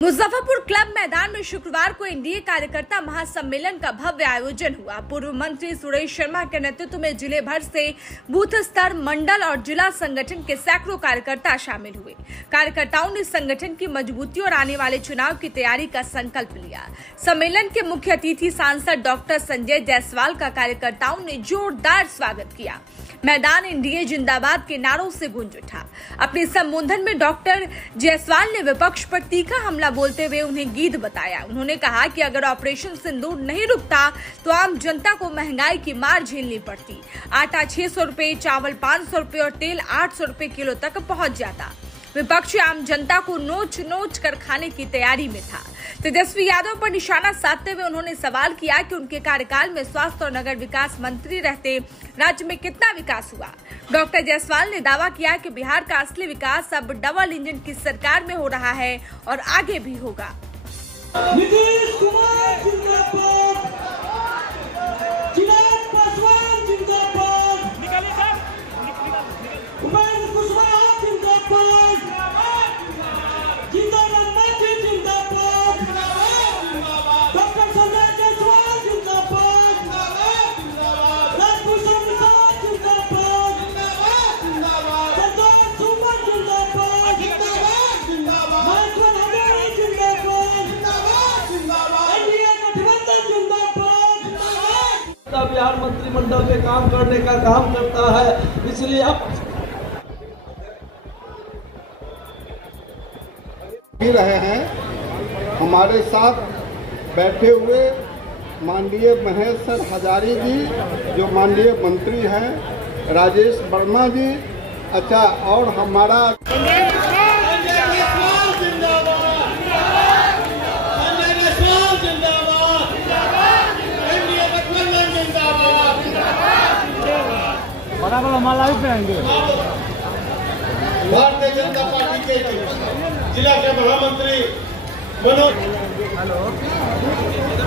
Muzaffarpur club मैदान में शुक्रवार को एनडीए कार्यकर्ता महासम्मेलन का भव्य आयोजन हुआ। पूर्व मंत्री सुरेश शर्मा के नेतृत्व में जिले भर से बूथ स्तर, मंडल और जिला संगठन के सैकड़ों कार्यकर्ता शामिल हुए। कार्यकर्ताओं ने संगठन की मजबूती और आने वाले चुनाव की तैयारी का संकल्प लिया। सम्मेलन के मुख्य अतिथि सांसद डॉक्टर संजय जायसवाल का कार्यकर्ताओं ने जोरदार स्वागत किया। मैदान एनडीए जिंदाबाद के नारों से गूंज उठा। अपने संबोधन में डॉक्टर जायसवाल ने विपक्ष पर तीखा हमला बोलते हुए उन्हें गीध बताया। उन्होंने कहा कि अगर ऑपरेशन सिंदूर नहीं रुकता तो आम जनता को महंगाई की मार झेलनी पड़ती। आटा 600 रुपए, चावल 500 रुपए और तेल 800 रुपए किलो तक पहुंच जाता। विपक्ष आम जनता को नोच नोच कर खाने की तैयारी में था। तेजस्वी यादव पर निशाना साधते हुए उन्होंने सवाल किया कि उनके कार्यकाल में स्वास्थ्य और नगर विकास मंत्री रहते राज्य में कितना विकास हुआ। डॉक्टर जायसवाल ने दावा किया कि बिहार का असली विकास अब डबल इंजन की सरकार में हो रहा है और आगे भी होगा। नीतीश कुमार जिंदाबाद, चिराग पासवान जिंदाबाद, उमेश कुशवाहा जिंदाबाद, जिंदाबाद मांझी जिंदाबाद, डॉक्टर संजय जायसवाल जिंदाबाद, राजभूषण निषाद जिंदाबाद, संतोष सुमन जिंदाबाद, महत्वपूर्ण हजारी जिंदाबाद, एनडीए गठबंधन जिंदाबाद। बिहार मंत्रिमंडल में काम करने का काम करता है, इसलिए अब रहे हैं। हमारे साथ बैठे हुए माननीय महेश सर हजारी जी, जो माननीय मंत्री हैं, राजेश वर्मा जी, अच्छा, और हमारा बड़ा माला भी पहनेंगे। भारतीय जनता पार्टी के जिला के महामंत्री मनोज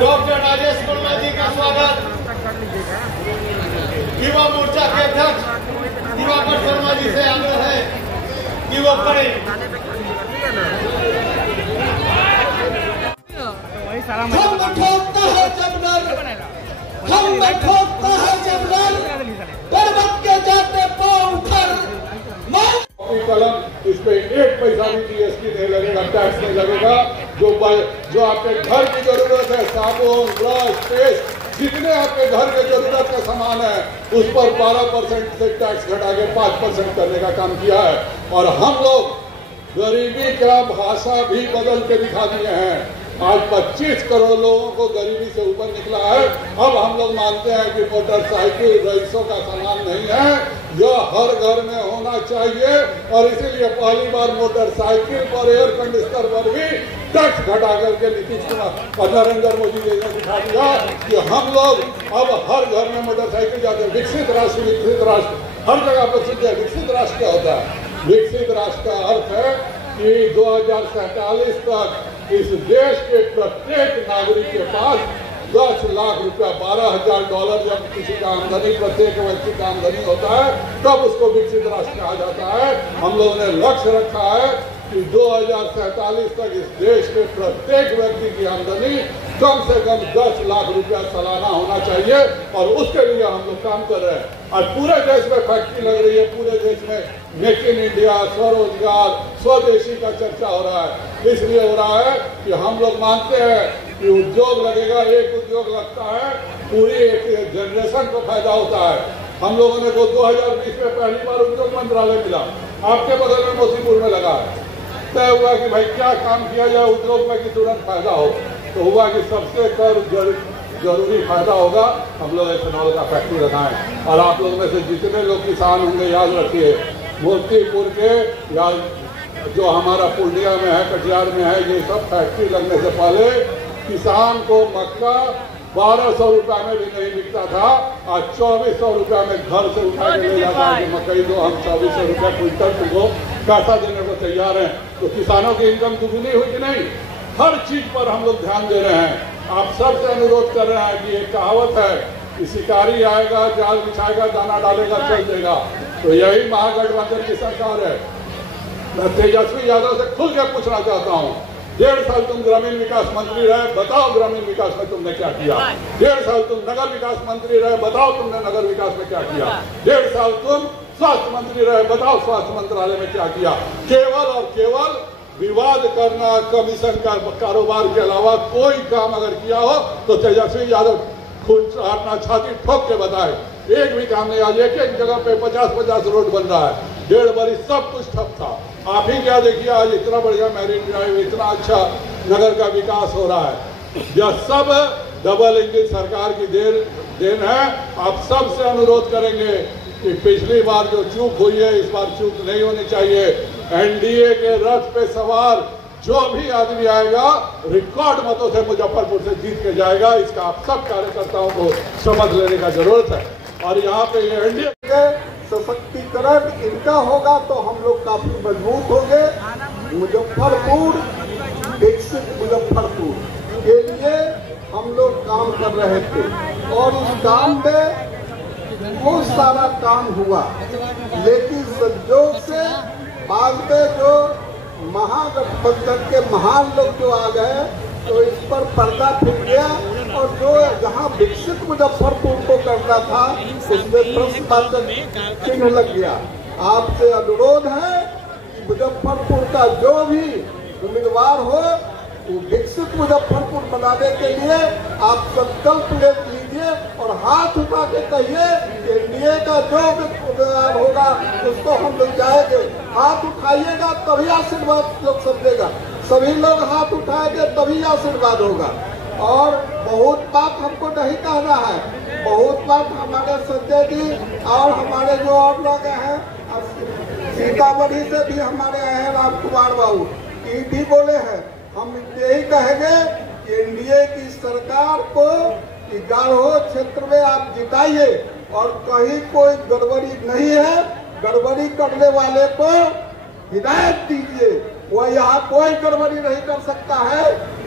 डॉक्टर राजेश वर्मा जी का स्वागत। युवा मोर्चा के अध्यक्ष दिवाकर शर्मा जी से आग्रह है कि वो करें। हम ठोकता है जब नर, हम ठोकता है जब नर, पर्वत के जाते पांव उठर। कलम, इस पे 1 पैसा भी जीएसटी नहीं लगेगा, टैक्स नहीं लगेगा। जो आपके घर की जरूरत है, साबुन, ब्रश, पेस्ट, जितने आपके घर के जरूरत के सामान है, उस पर 12% से टैक्स घटा के 5% करने का काम किया है। और हम लोग गरीबी का भाषा भी बदल के दिखा दिए हैं। आज 25 करोड़ लोगों को गरीबी से ऊपर निकला है। अब हम लोग मानते हैं कि मोटरसाइकिल रईसों का सामान नहीं है, यह हर घर में होना चाहिए। और इसीलिए पहली बार मोटरसाइकिल पर, एयर कंडीशनर पर भी टैक्स घटा करके नीतीश कुमार और नरेंद्र मोदी जी ने दिखा दिया कि हम लोग अब हर घर में मोटरसाइकिल जाते हैं। विकसित राष्ट्र हर जगह प्रसिद्ध है। विकसित राष्ट्र क्या होता है? विकसित राष्ट्र का अर्थ है कि 2047 तक इस देश के प्रत्येक नागरिक के पास 10 लाख रुपया, $12,000 जब किसी का आमदनी, प्रत्येक व्यक्ति का आमदनी होता है, तब उसको विकसित राष्ट्र कहा जाता है। हम लोगों ने लक्ष्य रखा है कि 2047 तक इस देश के प्रत्येक व्यक्ति की आमदनी कम से कम 10 लाख रुपया सालाना होना चाहिए, और उसके लिए हम लोग काम कर रहे हैं। और पूरे देश में फैक्ट्री लग रही है, पूरे देश में मेक इन इंडिया, स्वरोजगार, स्वदेशी का चर्चा हो रहा है। इसलिए हो रहा है कि हम लोग मानते हैं कि उद्योग लगेगा, एक उद्योग लगता है, पूरी एक जनरेशन को फायदा होता है। हम लोगों ने 2020 में पहली बार उद्योग मंत्रालय मिला, आपके बगल में मोतीपुर में लगा। तय हुआ कि भाई क्या काम किया जाए उद्योग में कि तुरंत फायदा हो, तो हुआ कि सबसे जरूरी फायदा होगा, हम लोग एथेनॉल का फैक्ट्री लगाएं। और आप लोग में से जितने लोग किसान होंगे, याद रखिए, मोतीपुर के या जो हमारा पूर्णिया में है, कटिहार में है, ये सब फैक्ट्री लगने से पहले किसान को मक्का 1200 रुपया में भी नहीं बिकता था। आज 2400 रुपया में घर से उठा के ले जाता है कि मकई दो, हम 2400 रुपया क्विंटल तुमको पैसा देने को तैयार हैं। तो किसानों की इनकम दुगुनी हुई कि नहीं? हर चीज पर हम लोग ध्यान दे रहे हैं। आप सबसे अनुरोध कर रहे हैं कि एक कहावत है कि शिकारी आएगा, जाल बिछाएगा, दाना डालेगा, चल देगा। तो यही महागठबंधन की सरकार है। मैं तेजस्वी यादव से खुल के पूछना चाहता हूँ 1.5 साल तुम ग्रामीण विकास मंत्री रहे, बताओ ग्रामीण विकास में तुमने क्या किया। 1.5 साल तुम नगर विकास मंत्री रहे, बताओ तुमने नगर विकास में क्या किया। 1.5 साल तुम स्वास्थ्य मंत्री रहे, बताओ स्वास्थ्य मंत्रालय में क्या किया। केवल और केवल विवाद करना, कमीशन का कारोबार के अलावा कोई काम अगर किया हो तो तेजस्वी यादव खुद अपना छाती ठोक के बताए। एक भी काम नहीं। आज एक जगह पे 50-50 रोड बन रहा है। 1.5 बरस सब कुछ ठप था। आप ही क्या देखिए, आज इतना बढ़िया मैरिन ड्राइव, इतना अच्छा नगर का विकास हो रहा है। यह सब डबल इंजन सरकार की देन है। आप सबसे अनुरोध करेंगे कि पिछली बार जो चूक हुई है, इस बार चूक नहीं होनी चाहिए। एनडीए के रथ पे सवार जो भी आदमी आएगा रिकॉर्ड मतों से मुजफ्फरपुर से जीत के जाएगा। इसका आप सब कार्यकर्ताओं को समझ लेने का जरूरत है। और यहाँ पे ये एनडीए के सशक्तिकरण इनका होगा तो हम लोग काफी मजबूत होंगे। मुजफ्फरपुर, विकसित मुजफ्फरपुर के लिए हम लोग काम कर रहे थे और उस काम में बहुत सारा काम हुआ, लेकिन संयोग से बाद में जो महागठबंधन के महान लोग जो आ गए तो इस पर पर्दा फिर गया और जो जहां विकसित मुजफ्फरपुर को करना था उसमें प्रश्नवाचक चिन्ह लग गया। आपसे अनुरोध है कि मुजफ्फरपुर का जो भी उम्मीदवार हो वो विकसित मुजफ्फरपुर बनाने के लिए आप संकल्प ले लीजिए और हाथ उठा के कहिए एनडीए का जो उम्मीदवार होगा उसको हम लोग जाएंगे। हाथ उठाइएगा तभी आशीर्वाद लोग समझेगा। सभी लोग हाथ उठाएंगे तभी आशीर्वाद होगा। और बहुत बात हमको नहीं कहना है, बहुत बात हमारे संजय जी और हमारे जो और लोग हैं, सीतामढ़ी से भी हमारे आए हैं राम कुमार बाबू, ये भी बोले हैं। हम यही कहेंगे कि एनडीए की सरकार को 11 क्षेत्र में आप जिताइए और कहीं कोई गड़बड़ी नहीं है। गड़बड़ी करने वाले को हिदायत दीजिए, वो यहाँ कोई गड़बड़ी नहीं कर सकता है।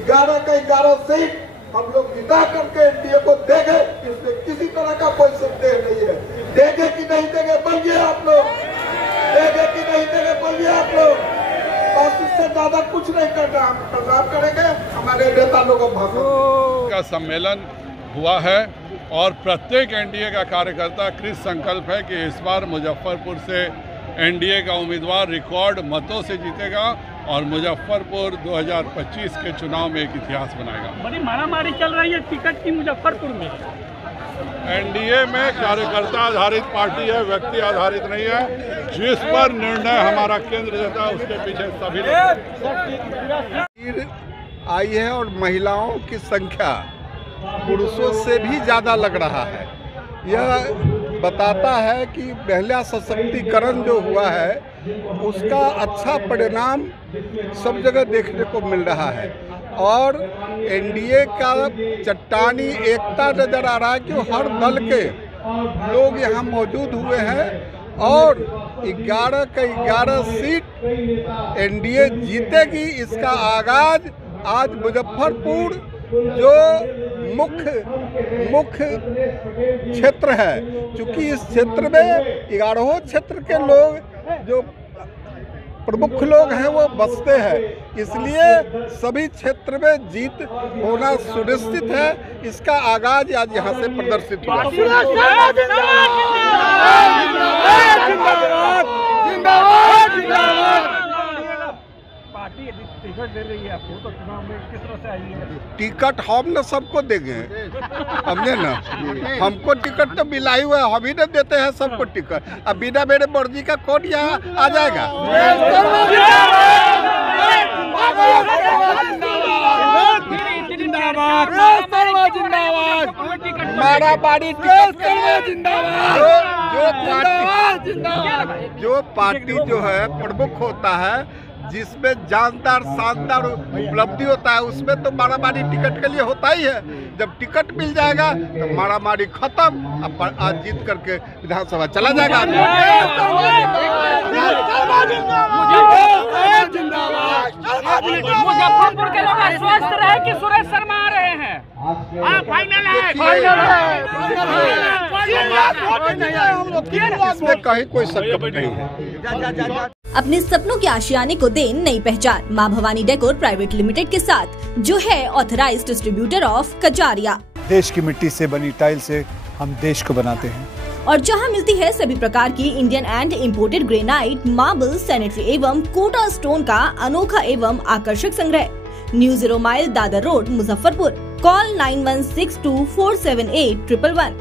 11 का 11 सीट हम लोग जिता करके एनडीए को देंगे, इसमें किसी तरह का कोई संदेह नहीं है। देंगे कि नहीं देंगे बोलिए आप लोग, देंगे कि नहीं देंगे बोलिए आप लोग। बस इससे ज्यादा कुछ नहीं करना, हम प्रोग्राम करेंगे। हमारे नेता लोगों का सम्मेलन हुआ है और प्रत्येक एनडीए का कार्यकर्ता कृत संकल्प है कि इस बार मुजफ्फरपुर से एनडीए का उम्मीदवार रिकॉर्ड मतों से जीतेगा और मुजफ्फरपुर 2025 के चुनाव में एक इतिहास बनाएगा। बड़ी मारामारी चल रही है टिकट की मुजफ्फरपुर में। एनडीए में कार्यकर्ता आधारित पार्टी है, व्यक्ति आधारित नहीं है। जिस पर निर्णय हमारा केंद्र देता है उसके पीछे सभी लोग आई है और महिलाओं की संख्या पुरुषों से भी ज़्यादा लग रहा है। यह बताता है कि महिला सशक्तिकरण जो हुआ है उसका अच्छा परिणाम सब जगह देखने को मिल रहा है और एनडीए का चट्टानी एकता नजर आ रहा है कि हर दल के लोग यहाँ मौजूद हुए हैं और 11 का 11 सीट एनडीए जीतेगी। इसका आगाज आज मुजफ्फरपुर जो मुख्य क्षेत्र है, चूंकि इस क्षेत्र में 11 क्षेत्र के लोग जो प्रमुख लोग हैं वो बसते हैं, इसलिए सभी क्षेत्र में जीत होना सुनिश्चित है। इसका आगाज आज यहाँ से प्रदर्शित हुआ। पार्टी टिकट दे रही है आपको तो चुनाव में किस तरह से आएगी? टिकट हम न सबको देंगे, हमने ना हमको टिकट तो मिला ही हुआ है, हम ही न देते हैं सबको टिकट। अब बिना मेरे मर्जी का कौन यहाँ आ जाएगा? जो पार्टी जो है प्रमुख होता है, जिसमें जानदार शानदार उपलब्धि होता है, उसमें तो मारामारी टिकट के लिए होता ही है। जब टिकट मिल जाएगा तो मारामारी खत्म, अब आज जीत करके विधानसभा चला जाएगा। मुजफ्फरपुर के लोग आश्वस्त रहे कि सुरेश शर्मा आ रहे हैं। फाइनल है। इसमें कहीं कोई शक नहीं है। अपने सपनों के आशियाने को दे नई पहचान। मां भवानी डेकोर प्राइवेट लिमिटेड के साथ, जो है ऑथराइज्ड डिस्ट्रीब्यूटर ऑफ कचारिया। देश की मिट्टी से बनी टाइल से हम देश को बनाते हैं और जहां मिलती है सभी प्रकार की Indian and imported granite, marble, sanitary एवं कोटा स्टोन का अनोखा एवं आकर्षक संग्रह। New 0 mile, Dadar road, Muzaffarpur. Call 9162478111।